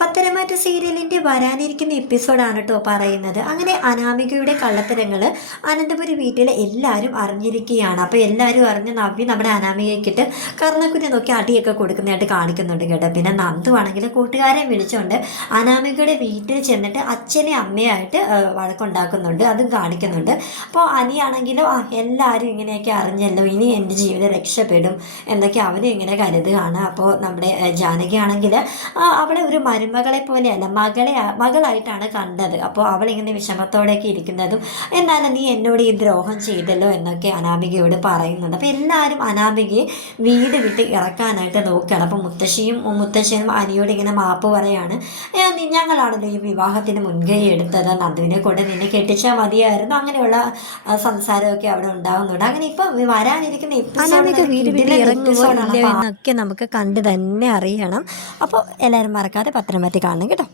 പത്തരമാറ്റ സീരിയലിന്റെ വരാനിരിക്കുന്ന എപ്പിസോഡാണ് കേട്ടോ പറയുന്നത്. അങ്ങനെ അനാമികയുടെ കള്ളത്തരങ്ങൾ അനന്തപുരി വീട്ടിലെ എല്ലാവരും അറിഞ്ഞിരിക്കുകയാണ്. അപ്പോൾ എല്ലാവരും അറിഞ്ഞ് നവ്യ നമ്മുടെ അനാമികയ്ക്കിട്ട് കർണക്കുരി നോക്കി അടിയൊക്കെ കൊടുക്കുന്നതായിട്ട് കാണിക്കുന്നുണ്ട് കേട്ടോ. പിന്നെ നന്ദു ആണെങ്കിൽ കൂട്ടുകാരെ വിളിച്ചുകൊണ്ട് അനാമികയുടെ വീട്ടിൽ ചെന്നിട്ട് അച്ഛനെ അമ്മയായിട്ട് വഴക്കുണ്ടാക്കുന്നുണ്ട്. അതും കാണിക്കുന്നുണ്ട്. അപ്പോൾ അനിയാണെങ്കിലും ആ എല്ലാവരും ഇങ്ങനെയൊക്കെ അറിഞ്ഞല്ലോ. ഇനി എന്റെ ജീവിതം രക്ഷപ്പെടും എന്നൊക്കെ അവനും ഇങ്ങനെ കരുതുകയാണ്. അപ്പോൾ നമ്മുടെ ജാനകിയാണെങ്കിൽ അവളെ ഒരു മരുമകളെ പോലെയല്ല മകളെ മകളായിട്ടാണ് കണ്ടത്. അപ്പോൾ അവളിങ്ങനെ വിഷമത്തോടെയൊക്കെ ഇരിക്കുന്നതും എന്നാലും നീ എന്നോട് ഈ ദ്രോഹം ചെയ്തല്ലോ എന്നൊക്കെ അനാമികയോട് പറയുന്നുണ്ട്. അപ്പോൾ എല്ലാവരും അനാമികയെ വീട് വിട്ട് ഇറക്കാനായിട്ട് നോക്കുകയാണ്. അപ്പോൾ മുത്തശ്ശിയും മുത്തശ്ശനും അനിയോട് ഇങ്ങനെ മാപ്പ് പറയാണ് "ഏ, നീ- ഞങ്ങളാണല്ലോ ഈ വിവാഹത്തിന് മുൻകൈ എടുത്തത്. നന്ദുവിനെ കൊണ്ട് നിന്നെ കെട്ടിച്ചാൽ മതിയായിരുന്നു. അങ്ങനെയുള്ള സംസാരമൊക്കെ അവിടെ ഉണ്ടാകുന്നുണ്ട് അങ്ങനെ ഇപ്പൊ വരാനിരിക്കുന്ന എന്നൊക്കെ നമുക്ക് കണ്ട് തന്നെ അറിയണം. അപ്പോൾ എല്ലാവരും മറക്കാതെ പത്രം പറ്റി കാണണം കേട്ടോ.